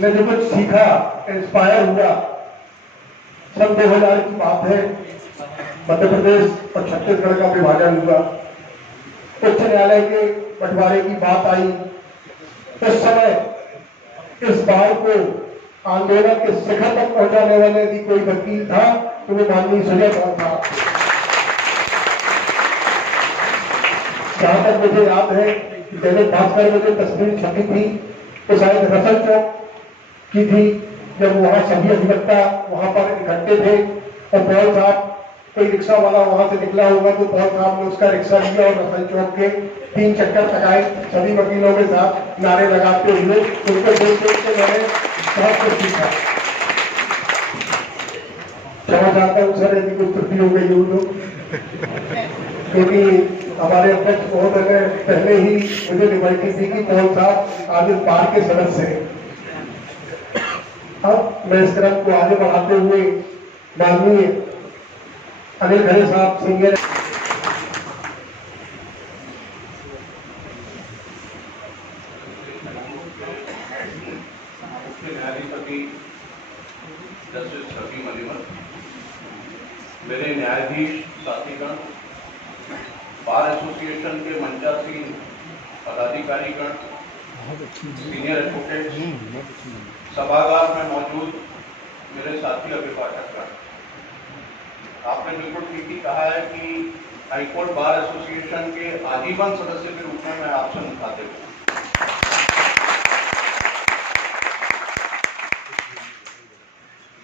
मैं जो कुछ सीखा, इंस्पायर हुआ, सन 2000 की बात है। मध्य प्रदेश और छत्तीसगढ़ का विभाजन हुआ, उच्च न्यायालय के बंटवारे की बात आई। उस समय इस बात को आंदोलन के शिखर तक पहुंचाने वाले यदि कोई वकील था तो वो माननीय सुजय कौन था। जहां तक मुझे याद है, दैनिक भास्कर में जो तस्वीर छपी थी वो शायद रसल चौक की थी, जब वहां सभी अधिवक्ता वहां पर इकट्ठे थे और पॉल साहब, कोई रिक्शा वाला वहां से निकला होगा तो पॉल साहब ने उसका रिक्शा लिया और रसल चौक के 3 चक्कर लगाए सभी वकीलों के साथ नारे लगाते हुए। उनको देख के मैंने बहुत कुछ सीखा। क्षमा चाहता हूँ सर यदि कुछ त्रुटि हो गई हो तो, क्योंकि हमारे अध्यक्ष महोदय ने पहले ही मुझे लिबर्टी दी कि पॉल साहब आज इस बार के सदस्य हैं। अब मैं इस क्रम को आगे बढ़ाते हुए माननीय अनिल खरे साहब सीनियर न्यायाधिपति जस्टिस रवि मलिमल, मेरे न्यायाधीश साथीगण, बार एसोसिएशन के मंचासीन पदाधिकारीगण, सीनियर एडवोकेट, सभागार में मौजूद मेरे साथी अभिभाषकगण, आपने बिल्कुल ठीक ही कहा है कि हाईकोर्ट बार एसोसिएशन के आजीवन सदस्य के रूप में मैं आपसे मुखातिब हूँ।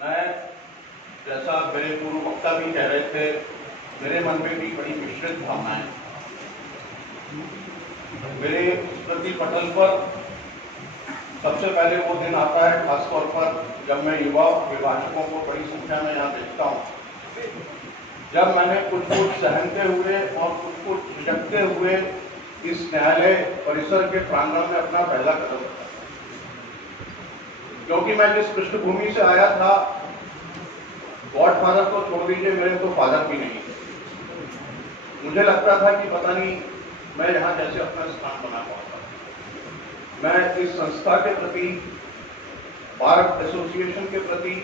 मैं, जैसा मेरे पूर्व वक्ता भी कह रहे थे, मेरे मन में भी बड़ी मिश्रित भावनाएं। मेरे स्मृति पटल पर सबसे पहले वो दिन आता है, खासतौर पर जब मैं युवा अभिभाषकों को बड़ी संख्या में यहाँ देखता हूँ, जब मैंने कुछ सहनते हुए और कुछ झिझकते हुए इस न्यायालय परिसर के प्रांगण में अपना पहला कदम रखा। क्योंकि मैं जिस पृष्ठभूमि से आया था, गॉड फादर को छोड़ दीजिए, मेरे तो फादर भी नहीं थे। मुझे लगता था कि पता नहीं मैं यहाँ कैसे अपना स्थान बना पाऊंगा। मैं इस संस्था के प्रति, बार एसोसिएशन के प्रति,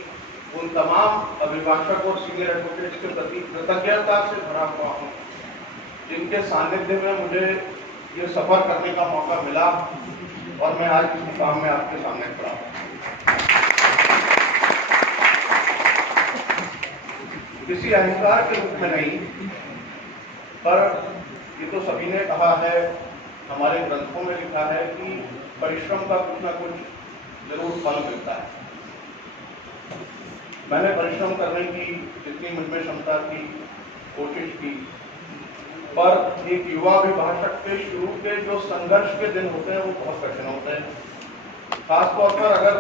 उन तमाम अभिभाषक और सीनियर एडवोकेट्स के प्रति कृतज्ञता से भरा हुआ हूँ, जिनके सानिध्य में मुझे ये सफर करने का मौका मिला और मैं आज इस मुकाम में आपके सामने खड़ा हूँ। किसी अहंकार के रूप में नहीं, पर ये तो सभी ने कहा है, हमारे ग्रंथों में लिखा है कि परिश्रम का कुछ ना कुछ जरूर फल मिलता है। मैंने परिश्रम करने की जितनी मुझमें क्षमता थी कोशिश की, पर एक युवा अभिभाषक के शुरू के जो संघर्ष के दिन होते हैं वो बहुत कठिन होते हैं, खासतौर पर अगर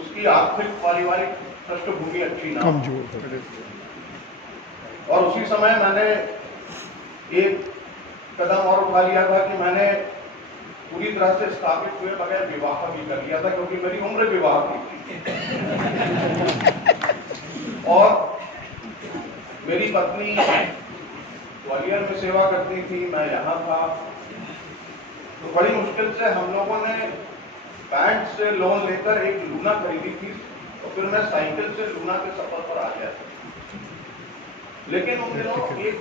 उसकी आर्थिक पारिवारिक पृष्ठभूमि अच्छी ना हो। और उसी समय मैंने एक कदम और उठा लिया था कि मैंने पूरी तरह से स्थापित हुए बगैर विवाह भी कर लिया था, क्योंकि मेरी उम्र विवाह की थी। और मेरी पत्नी ग्वालियर में सेवा करती थी, मैं यहाँ था, तो बड़ी मुश्किल से हम लोगों ने बैंक से लोन लेकर एक लूना खरीदी थी, तो फिर मैं साइकिल से लूना के सफर पर आ गया था। लेकिन उन दिनों एक,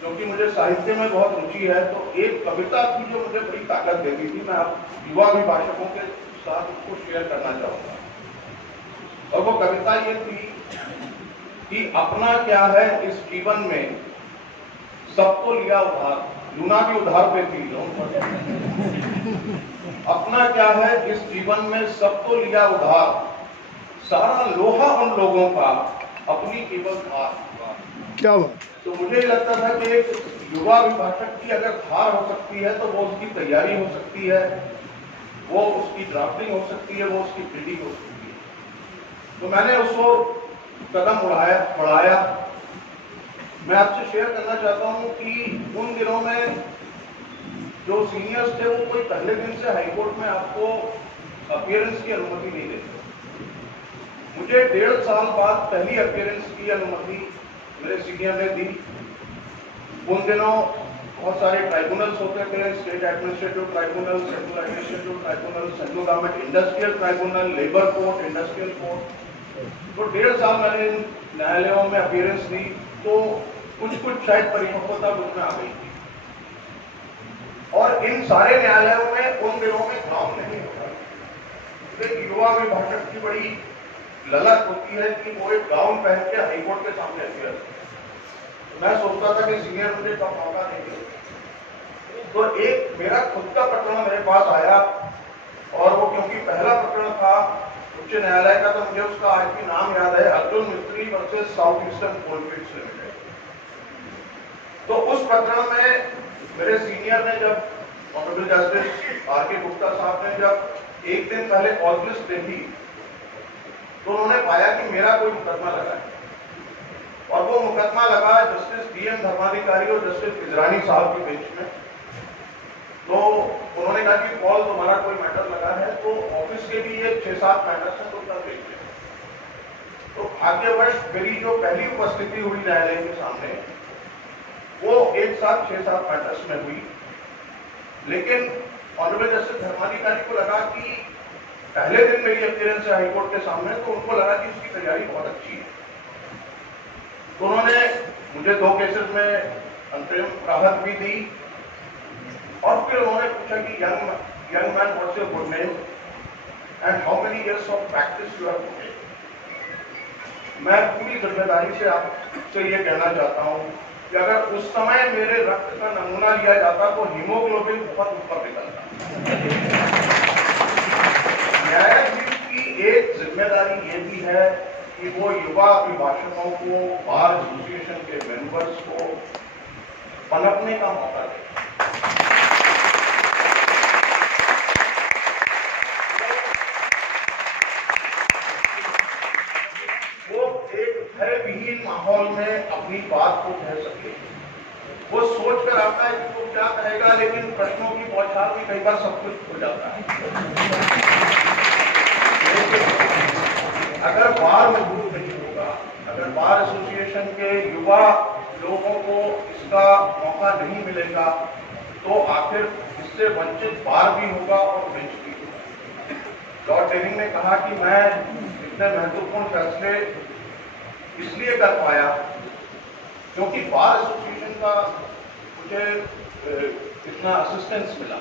क्योंकि मुझे साहित्य में बहुत रुचि है, तो एक कविता थी जो मुझे बड़ी ताकत देती थी। मैं आप युवा अभिभाषकों के साथ उसको शेयर करना चाहूंगा। और वो कविता ये थी कि अपना क्या है इस जीवन में, सबको लिया उधार। लूना भी उधार पे थी लोन पर। अपना क्या है इस जीवन में, सबको लिया उधार, सारा लोहा उन लोगों का, अपनी केवल धार। क्या बात। तो मुझे लगता था कि एक युवा अभिभाषक की अगर धार हो सकती है तो वो उसकी तैयारी हो सकती है, वो उसकी ड्राफ्टिंग हो सकती है, वो उसकी प्रिंटिंग हो सकती है। तो मैंने उसको कदम बढ़ाया। मैं आपसे शेयर करना चाहता हूं कि उन दिनों में जो सीनियर्स थे वो कोई पहले दिन से हाईकोर्ट में आपको अपीयरेंस की अनुमति नहीं देते। मुझे 1.5 साल बाद पहली अपीयरेंस की अनुमति मेरे सीनियर ने दी। उन दिनों बहुत सारे ट्राइब्यूनल्स होते थे, state administrative tribunal, central administrative tribunal, central government industrial tribunal, labour court, industrial court. तो 1.5 साल मैंने इन न्यायालयों में अपीयरेंस दी, तो कुछ शायद परिपक्वता मुझमें आ गई थी। और इन सारे न्यायालयों में उन दिनों में काम नहीं होता। एक युवा अभिभाषक की बड़ी ललक होती है कि वो एक गाउन पहन के हाईकोर्ट के सामने अपीयर। मैं सोचता था कि सीनियर मुझे कब मौका देंगे। तो एक मेरा खुद का प्रकरण मेरे पास आया, और वो क्योंकि पहला प्रकरण था उच्च न्यायालय का, तो मुझे उसका आज भी नाम याद है, अर्जुन मिस्त्री versus south eastern coalfields limited. तो उस प्रकरण में मेरे सीनियर ने, जब ऑनरेबल जस्टिस आर.के. गुप्ता साहब ने जब एक दिन पहले कॉल लिस्ट देखी, तो उन्होंने पाया कि मेरा कोई मुकदमा लगा है, और वो मुकदमा लगा जस्टिस बी.एम. धर्माधिकारी और जस्टिस इजरानी साहब की बेंच में। तो उन्होंने कहा कि कॉल तुम्हारा कोई मैटर लगा है, तो ऑफिस के भी ये 6-7 मैटर्स हैं, तो तब देखते हैं। तो भाग्यवश मेरी जो पहली उपस्थिति हुई न्यायालय के सामने, वो एक साथ 6-7 मैटर्स में हुई। लेकिन ऑनरेबल जस्टिस धर्माधिकारी को लगा कि पहले दिन मेरी अपीयरेंस है हाईकोर्ट के सामने, तो उनको लगा कि उसकी तैयारी बहुत अच्छी है। तो उन्होंने मुझे 2 केसेस में अंतरिम राहत भी दी, और फिर उन्होंने पूछा कि young man what's your good name and how many years of practice you have put. मैं पूरी जिम्मेदारी से आपसे ये कहना चाहता हूं कि अगर उस समय मेरे रक्त का नमूना लिया जाता तो हीमोग्लोबिन बहुत ऊपर निकलता। न्यायाधीश की एक जिम्मेदारी ये भी है कि वो युवा अभिभाषकों को, बार एसोसिएशन के मेंबर्स को पनपने का मौका दे। भयविहीन माहौल में अपनी बात को कह सके। वो सोच कर आता है कि वो क्या कहेगा, लेकिन प्रश्नों की बौछार में कई बार सब कुछ हो जाता है। अगर बार मजबूत नहीं होगा, अगर बार एसोसिएशन के युवा लोगों को इसका मौका नहीं मिलेगा, तो आखिर इससे वंचित बार भी होगा और बेंच भी होगा। लॉर्ड डेनिंग ने कहा कि मैं इतने महत्वपूर्ण फैसले इसलिए कर पाया क्योंकि बार एसोसिएशन का मुझे इतना असिस्टेंस मिला।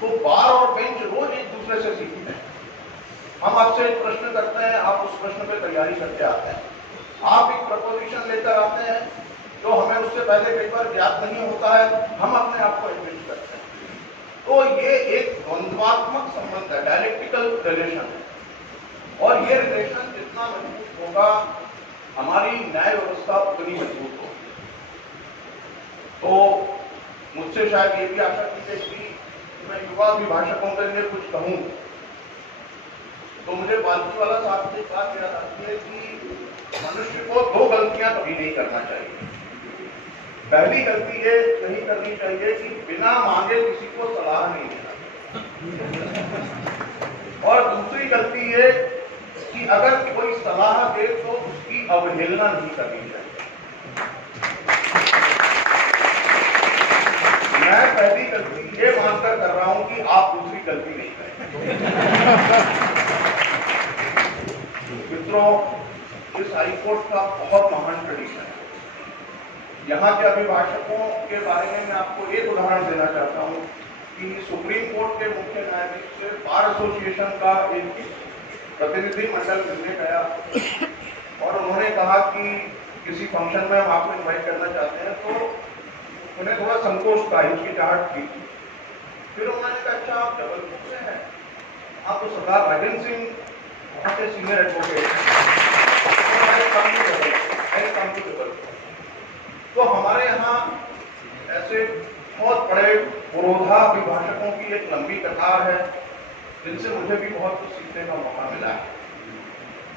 तो बार और बेंच रोज एक दूसरे से सीखते हैं। हम आपसे एक प्रश्न करते हैं, आप उस प्रश्न पे तैयारी करके आते हैं। आप एक प्रपोजिशन लेकर आते हैं जो हमें उससे पहले कई बार ज्ञात नहीं होता है, हम अपने आप को एडमिट करते हैं। तो ये एक द्वंद्वात्मक संबंध है, डायलेक्टिकल रिलेशन है, और ये रिलेशन जितना मजबूत होगा, हमारी न्याय व्यवस्था उतनी मजबूत होगी। तो मुझसे शायद ये भी आशा की गई कि मैं युवा अभिभाषकों के लिए कुछ कहूं, तो मुझे बाल्टीवाला साहब से बात याद आती है कि मनुष्य को 2 गलतियां कभी नहीं करना चाहिए। पहली गलती ये नहीं करनी चाहिए कि बिना मांगे किसी को सलाह नहीं देना, और दूसरी गलती ये कि अगर कोई सलाह दे तो उसकी अवहेलना नहीं करनी चाहिए। मैं पहली गलती ये मानकर कर रहा हूं कि आप दूसरी गलती नहीं करें। मित्रों, इस हाईकोर्ट का बहुत महान ट्रेडिशन है। यहाँ के अभिभाषकों के बारे में मैं आपको एक उदाहरण देना चाहता हूँ कि सुप्रीम कोर्ट के मुख्य न्यायाधीश से बार एसोसिएशन का एक प्रतिनिधि मंडल मिलने गया, और उन्होंने कहा कि किसी फंक्शन में हम आपको इन्वाइट करना चाहते हैं। तो उन्हें थोड़ा संकोच था, हिचकिचाहट थी। फिर उन्होंने कहा, अच्छा आप जबलपुर से हैं, आप तो सरदार राजेंद्र सिंह वहाँ के सीनियर एडवोकेट हैं। तो हमारे यहाँ ऐसे बहुत बड़े पुरोधा अभिभाषकों की एक लंबी कतार है जिनसे मुझे भी बहुत कुछ सीखने का मौका मिला है।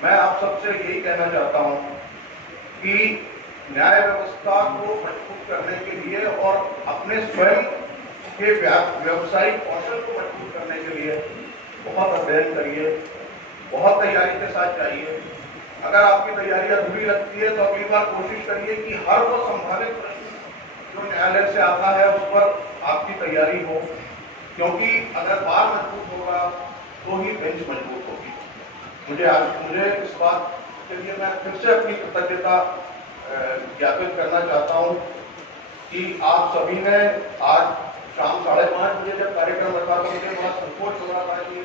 मैं आप सबसे यही कहना चाहता हूं कि न्याय व्यवस्था को मजबूत करने के लिए और अपने स्वयं के व्यावसायिक कौशल को मजबूत करने के लिए बहुत अध्ययन करिए, बहुत तैयारी के साथ जाइए। अगर आपकी तैयारी अधूरी लगती है तो अगली बार कोशिश करिए कि हर वो संभावित प्रश्न जो न्यायालय से आता है उस पर आपकी तैयारी हो, क्योंकि अगर बार मजबूत होगा तो ही बेंच मजबूत होगी। मुझे इस बात के लिए मैं फिर से अपनी कृतज्ञता ज्ञापित करना चाहता हूं कि आप सभी ने आज शाम 5:30 बजे जब कार्यक्रम रखा तो मुझे बड़ा संकोच हो रहा था कि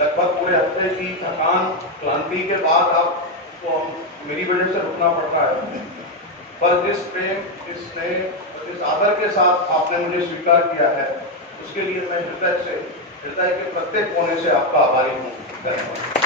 लगभग पूरे हफ्ते की थकान क्रांति के बाद आपको मेरी वजह से रुकना पड़ रहा है, पर जिस प्रेम, जिस स्नेह, जिस आदर के साथ आपने मुझे स्वीकार किया है उसके लिए मैं हृदय के प्रत्येक कोने से आपका आभारी हूँ। धन्यवाद।